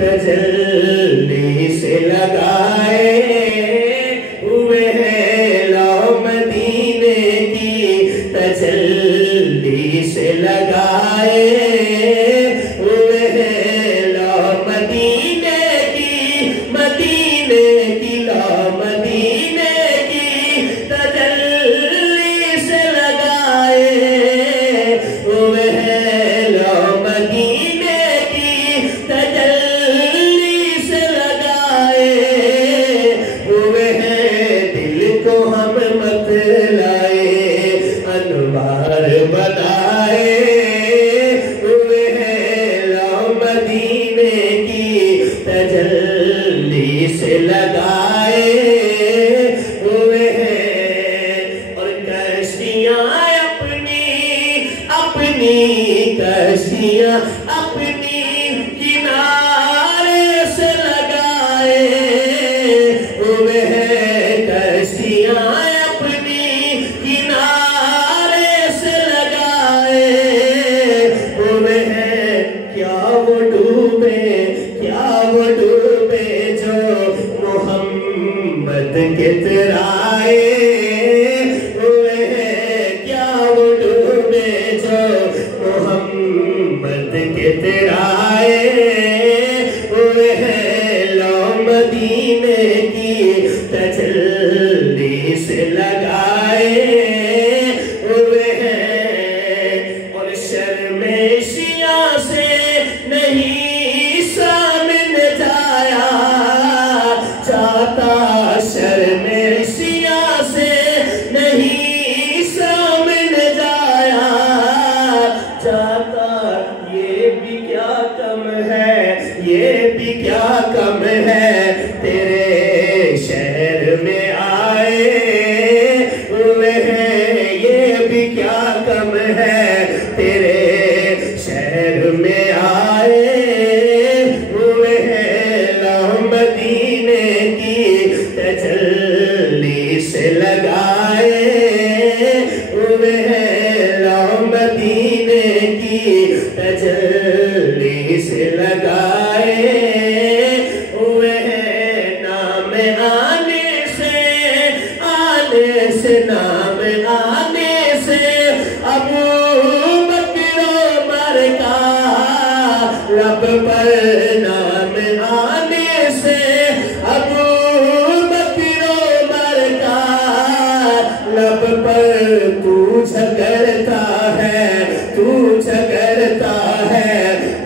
तजल्ली से लगाए हुए हैं लो मदीने की तजल्ली से लगाए हुए हैं लो मदीने की लो मदीने की तजल्ली से लगाए हुए हैं लो मदीने की तजल्ली से लगाए हुए हैं। दिल को हम मत लाए अनवार बनाए हुए हैं लो मदीने की तजल्ली से लगाए हुए हैं। और कश्तियाँ अपनी कश्तियाँ अपनी किनारे से लगाए हुए हैं। कश्तियाँ अपनी किनारे से लगाए हुए हैं। क्या वो डूबे जो मोहम्मद के तराए हुए हैं। क्या वो डूबे जो मोहम्मद के तराए हुए हैं लो मदीने की तजल्ली से लगाए हुए हैं। और शर्मेशिया से नहीं सामने जाया जाता, शर्मेशिया से नहीं सामने जाया जाता। ये भी क्या कम है तेरे शहर में आए हुए हैं। ये भी क्या कम है तेरे शहर में आए हुए हैं लो मदीने की तजल्ली से लगाए हुए हैं लो मदीने की तजल्ली से लगाए हुए हैं। नाम आने से अबू बकर उमर का लब पर, नाम आने से अबू बकर उमर का लब पर तू झगड़ता है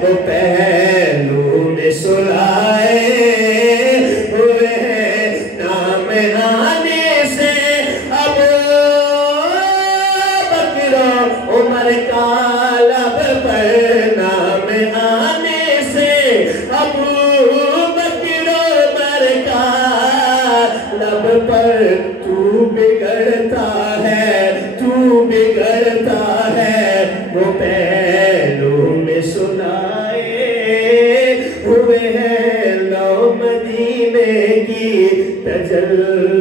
वो पहलू में सुलाए हुए हैं। नाम आने से अबू बकर उमर का लब पर, नाम आने से अबू बकर उमर का लब पर तू बिगड़ता है वो पहलू में सुनाए हुए हैं लो मदीने की तजल्ली